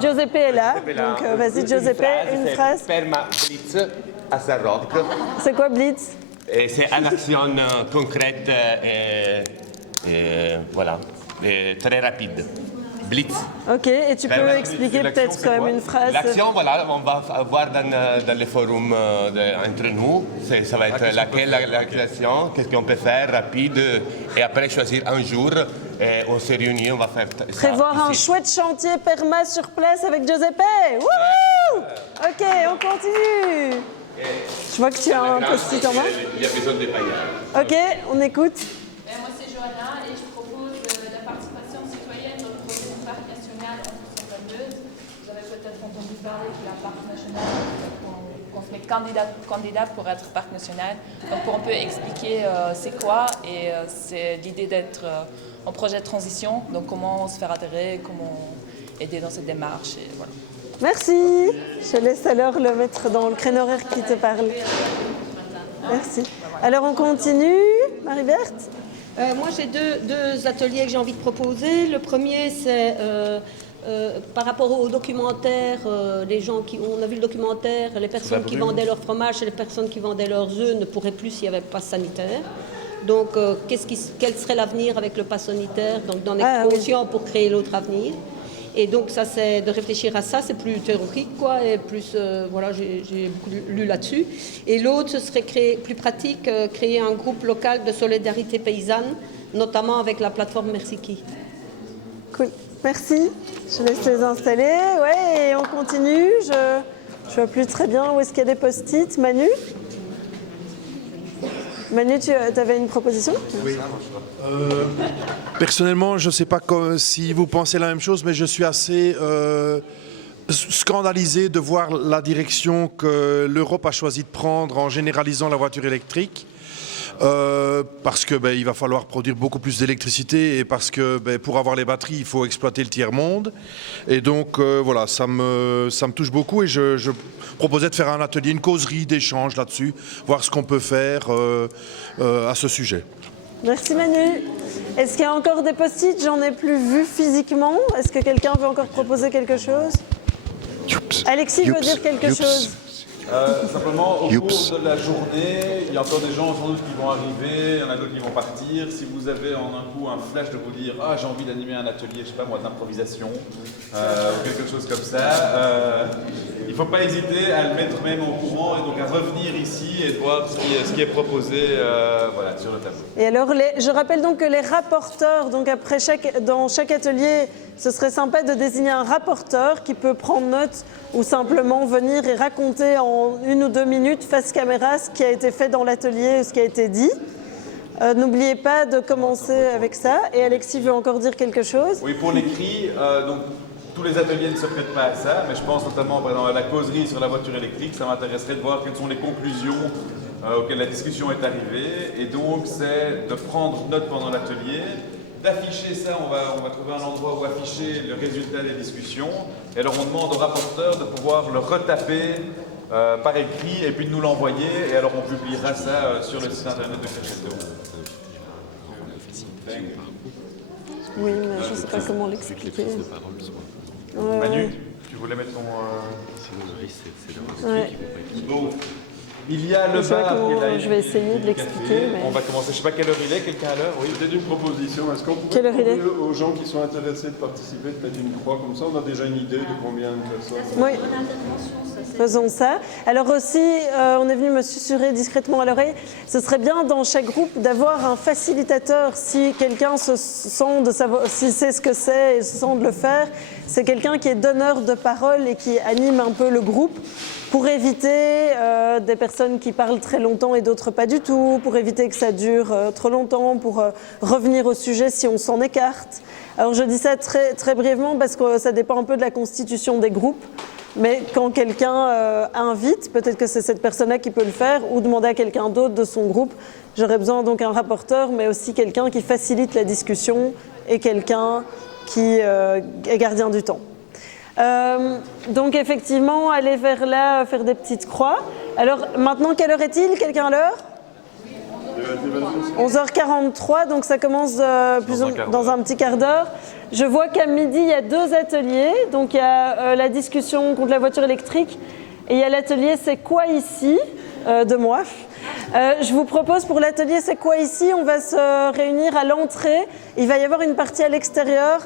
Giuseppe est là, donc vas-y Giuseppe, une phrase. Perma Blitz à Zarok. C'est quoi Blitz? C'est une action concrète et voilà, et très rapide. Blitz. Ok, et tu peux expliquer peut-être quand même une phrase? L'action, voilà, on va voir dans les forums entre nous. Ça va être l'action, qu'est-ce qu'on peut faire rapide, et après choisir un jour. Et on se réunit, on va faire ça. Prévoir un chouette chantier perma sur place avec Giuseppe. Wouhou! Ok, on continue. Je vois que tu as un post-it en main. Il y a besoin de paillettes. Ok, on écoute. Moi, c'est Johanna et je propose la participation citoyenne dans le projet du parc national en 1922. Vous avez peut-être entendu parler que la parc national, qu'on se met candidat pour être parc national. Donc, on peut expliquer c'est quoi, et c'est l'idée d'être en projet de transition. Donc, comment se faire adhérer, comment aider dans cette démarche, et voilà. Merci. Je laisse alors le mettre dans le créneau horaire qui te parle. Merci. Alors on continue, Marie-Berthe? Moi j'ai deux ateliers que j'ai envie de proposer. Le premier c'est par rapport au documentaire, les gens on a vu le documentaire, les personnes qui vendaient leur fromage et les personnes qui vendaient leurs œufs ne pourraient plus s'il n'y avait pas sanitaire. Donc quel serait l'avenir avec le pass sanitaire? Donc d'en être conscient pour créer l'autre avenir. Et donc ça c'est de réfléchir à ça, c'est plus théorique quoi, et plus voilà, j'ai beaucoup lu là-dessus. Et l'autre ce serait plus pratique, créer un groupe local de solidarité paysanne, notamment avec la plateforme Merci-Qui. Cool, merci. Je laisse les installer. Ouais, et on continue. Je vois plus très bien où est-ce qu'il y a des post-it. Manu? Manu, tu avais une proposition? Oui. Personnellement, je ne sais pas si vous pensez la même chose, mais je suis assez scandalisé de voir la direction que l'Europe a choisi de prendre en généralisant la voiture électrique. Parce que il va falloir produire beaucoup plus d'électricité et parce que pour avoir les batteries, il faut exploiter le tiers-monde. Et donc voilà, ça me touche beaucoup et je proposais de faire un atelier, une causerie d'échange là-dessus, voir ce qu'on peut faire à ce sujet. Merci Manu. Est-ce qu'il y a encore des post-it? J'en ai plus vu physiquement. Est-ce que quelqu'un veut encore proposer quelque chose? Alexis veut dire quelque chose. Simplement, au cours de la journée, il y a encore des gens sans doute qui vont arriver, il y en a d'autres qui vont partir. Si vous avez en un coup un flash de vous dire « Ah, j'ai envie d'animer un atelier, je sais pas moi, d'improvisation ou quelque chose comme ça il ne faut pas hésiter à le mettre même au courant et donc à revenir ici et de voir ce qui est proposé voilà, sur le tableau. Et alors, je rappelle donc que les rapporteurs, donc dans chaque atelier, ce serait sympa de désigner un rapporteur qui peut prendre note ou simplement venir et raconter en 1 ou 2 minutes face caméra ce qui a été fait dans l'atelier, ce qui a été dit. N'oubliez pas de commencer avec ça. Et Alexis veut encore dire quelque chose. Oui, pour l'écrit, donc tous les ateliers ne se prêtent pas à ça, mais je pense notamment par exemple, à la causerie sur la voiture électrique. Ça m'intéresserait de voir quelles sont les conclusions auxquelles la discussion est arrivée. Et donc, c'est de prendre note pendant l'atelier, d'afficher ça, on va trouver un endroit où afficher le résultat des discussions. Et alors on demande au rapporteur de pouvoir le retaper par écrit et puis de nous l'envoyer. Et alors on publiera ça sur le site internet de Ferchetto. Oui, mais je ne sais pas comment l'expliquer. Manu, tu voulais mettre ton... Bon. Il y a le bar. Je vais essayer de l'expliquer. Mais... On va commencer. Je ne sais pas quelle heure il est. Quelqu'un à l'heure? Oui. Peut-être une proposition. Est-ce qu'on pourrait proposer aux gens qui sont intéressés de participer de mettre une croix comme ça? On a déjà une idée de combien de personnes? Oui. Faisons ça. Alors aussi, on est venu me susurrer discrètement à l'oreille, ce serait bien dans chaque groupe d'avoir un facilitateur. Si quelqu'un se sent de savoir, s'il sait ce que c'est et se sent de le faire, c'est quelqu'un qui est donneur de parole et qui anime un peu le groupe pour éviter des personnes qui parlent très longtemps et d'autres pas du tout, pour éviter que ça dure trop longtemps, pour revenir au sujet si on s'en écarte. Alors je dis ça très, très brièvement parce que ça dépend un peu de la constitution des groupes. Mais quand quelqu'un invite, peut-être que c'est cette personne-là qui peut le faire, ou demander à quelqu'un d'autre de son groupe. J'aurais besoin donc d'un rapporteur, mais aussi quelqu'un qui facilite la discussion et quelqu'un qui est gardien du temps. Donc effectivement, aller vers là, faire des petites croix. Alors maintenant, quelle heure est-il? Quelqu'un à l'heure? 11h43, donc ça commence dans un petit quart d'heure. Je vois qu'à midi, il y a 2 ateliers. Donc, il y a la discussion contre la voiture électrique et il y a l'atelier « C'est quoi ici ?» de moi. Je vous propose pour l'atelier « C'est quoi ici ?» On va se réunir à l'entrée. Il va y avoir une partie à l'extérieur,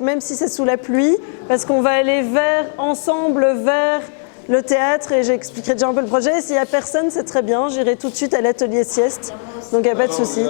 même si c'est sous la pluie, parce qu'on va aller ensemble vers le théâtre et j'expliquerai déjà un peu le projet. S'il n'y a personne, c'est très bien. J'irai tout de suite à l'atelier sieste. Donc, il n'y a pas de souci.